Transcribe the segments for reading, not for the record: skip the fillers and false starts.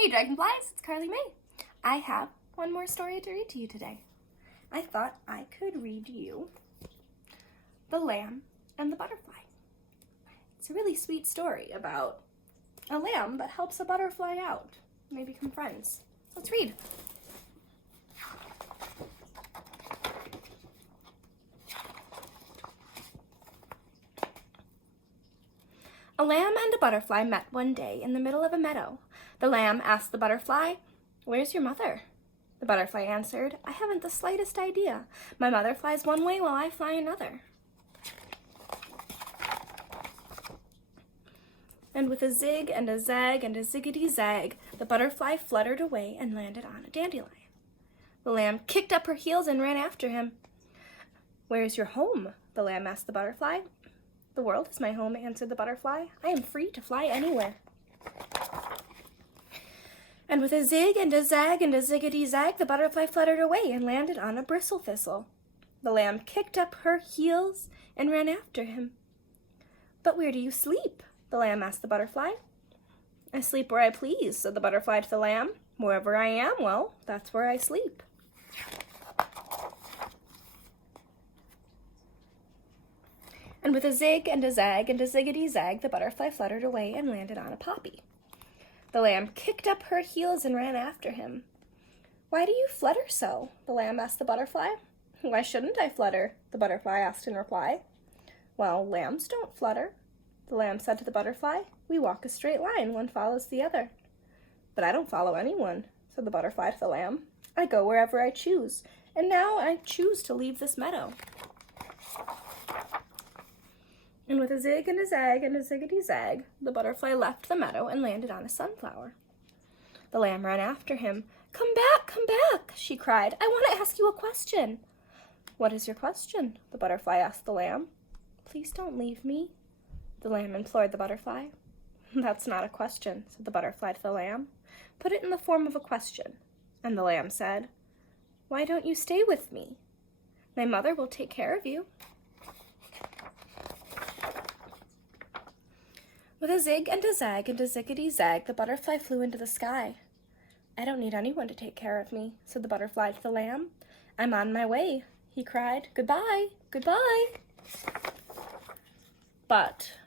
Hey Dragonflies, it's Carly May. I have one more story to read to you today. I thought I could read you The Lamb and the Butterfly. It's a really sweet story about a lamb that helps a butterfly out. They become friends. Let's read. A lamb and a butterfly met one day in the middle of a meadow. The lamb asked the butterfly, "Where's your mother?" The butterfly answered, "I haven't the slightest idea. My mother flies one way while I fly another." And with a zig and a zag and a ziggity-zag, the butterfly fluttered away and landed on a dandelion. The lamb kicked up her heels and ran after him. "Where's your home?" the lamb asked the butterfly. "The world is my home," answered the butterfly. "I am free to fly anywhere." And with a zig and a zag and a ziggity-zag, the butterfly fluttered away and landed on a bristle thistle. The lamb kicked up her heels and ran after him. "But where do you sleep?" the lamb asked the butterfly. "I sleep where I please," said the butterfly to the lamb. "Wherever I am, well, that's where I sleep." And with a zig and a zag and a ziggity-zag, the butterfly fluttered away and landed on a poppy. The lamb kicked up her heels and ran after him. "Why do you flutter so?" the lamb asked the butterfly. "Why shouldn't I flutter?" the butterfly asked in reply. "Well, lambs don't flutter," the lamb said to the butterfly. "We walk a straight line, one follows the other." "But I don't follow anyone," said the butterfly to the lamb. "I go wherever I choose, and now I choose to leave this meadow." And with a zig and a zag and a ziggity-zag, the butterfly left the meadow and landed on a sunflower. The lamb ran after him. Come back, she cried. "I want to ask you a question." "What is your question?" the butterfly asked the lamb. "Please don't leave me," the lamb implored the butterfly. "That's not a question," said the butterfly to the lamb. "Put it in the form of a question." And the lamb said, "Why don't you stay with me? My mother will take care of you." With a zig and a zag and a ziggity-zag, the butterfly flew into the sky. "I don't need anyone to take care of me," said the butterfly to the lamb. "I'm on my way," he cried. "Goodbye, goodbye." But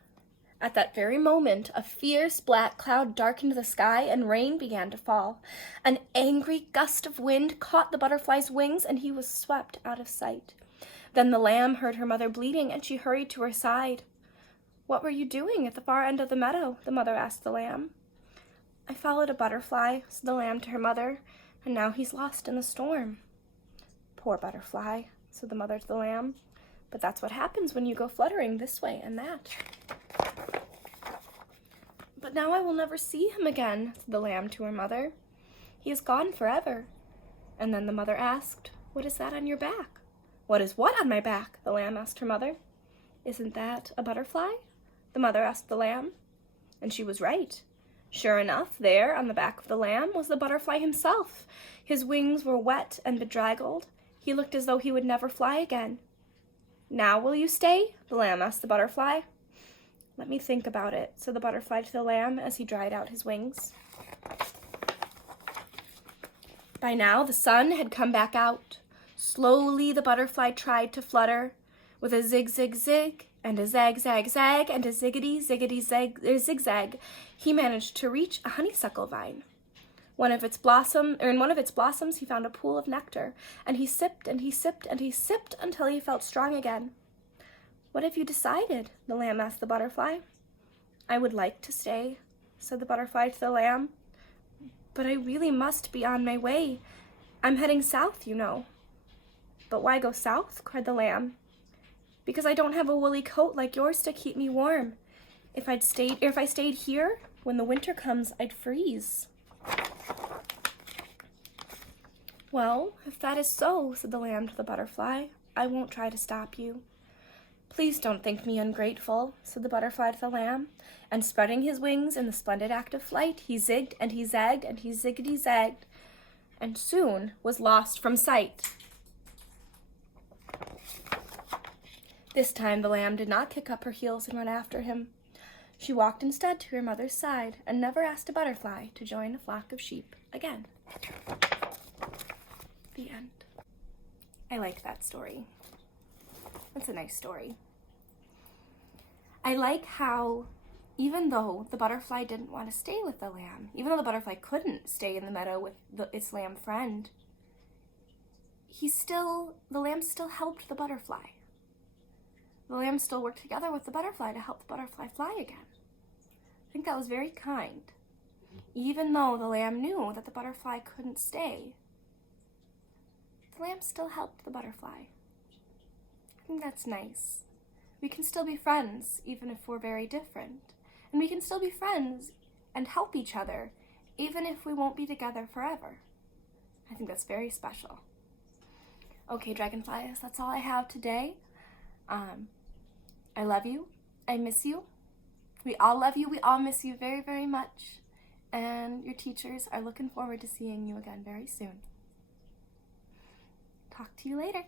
at that very moment, a fierce black cloud darkened the sky and rain began to fall. An angry gust of wind caught the butterfly's wings and he was swept out of sight. Then the lamb heard her mother bleating and she hurried to her side. "What were you doing at the far end of the meadow?" the mother asked the lamb. "I followed a butterfly," said the lamb to her mother, "and now he's lost in the storm." "Poor butterfly," said the mother to the lamb. "But that's what happens when you go fluttering this way and that." "But now I will never see him again," said the lamb to her mother. "He is gone forever." And then the mother asked, "What is that on your back?" "What is what on my back?" the lamb asked her mother. "Isn't that a butterfly?" the mother asked the lamb. And she was right. Sure enough, there on the back of the lamb was the butterfly himself. His wings were wet and bedraggled. He looked as though he would never fly again. "Now will you stay?" the lamb asked the butterfly. "Let me think about it," said the butterfly to the lamb as he dried out his wings. By now the sun had come back out. Slowly the butterfly tried to flutter. With a zig, zig, zig, and a zag, zag, zag, and a ziggity, ziggity, zigzag, he managed to reach a honeysuckle vine. In one of its blossoms he found a pool of nectar, and he sipped and he sipped and he sipped until he felt strong again. "What have you decided?" the lamb asked the butterfly. "I would like to stay," said the butterfly to the lamb. "But I really must be on my way. I'm heading south, you know." "But why go south?" cried the lamb. "Because I don't have a woolly coat like yours to keep me warm. If I stayed here, when the winter comes, I'd freeze." "Well, if that is so," said the lamb to the butterfly, "I won't try to stop you." "Please don't think me ungrateful," said the butterfly to the lamb, and spreading his wings in the splendid act of flight, he zigged and he zagged and he ziggity-zagged, and soon was lost from sight. This time the lamb did not kick up her heels and run after him. She walked instead to her mother's side and never asked a butterfly to join a flock of sheep again. The end. I like that story. That's a nice story. I like how even though the butterfly didn't want to stay with the lamb, even though the butterfly couldn't stay in the meadow with its lamb friend, the lamb still helped the butterfly. The lamb still worked together with the butterfly to help the butterfly fly again. I think that was very kind. Even though the lamb knew that the butterfly couldn't stay, the lamb still helped the butterfly. I think that's nice. We can still be friends even if we're very different. And we can still be friends and help each other even if we won't be together forever. I think that's very special. Okay, dragonflies, that's all I have today. I love you. I miss you. We all love you. We all miss you very, very much. And your teachers are looking forward to seeing you again very soon. Talk to you later.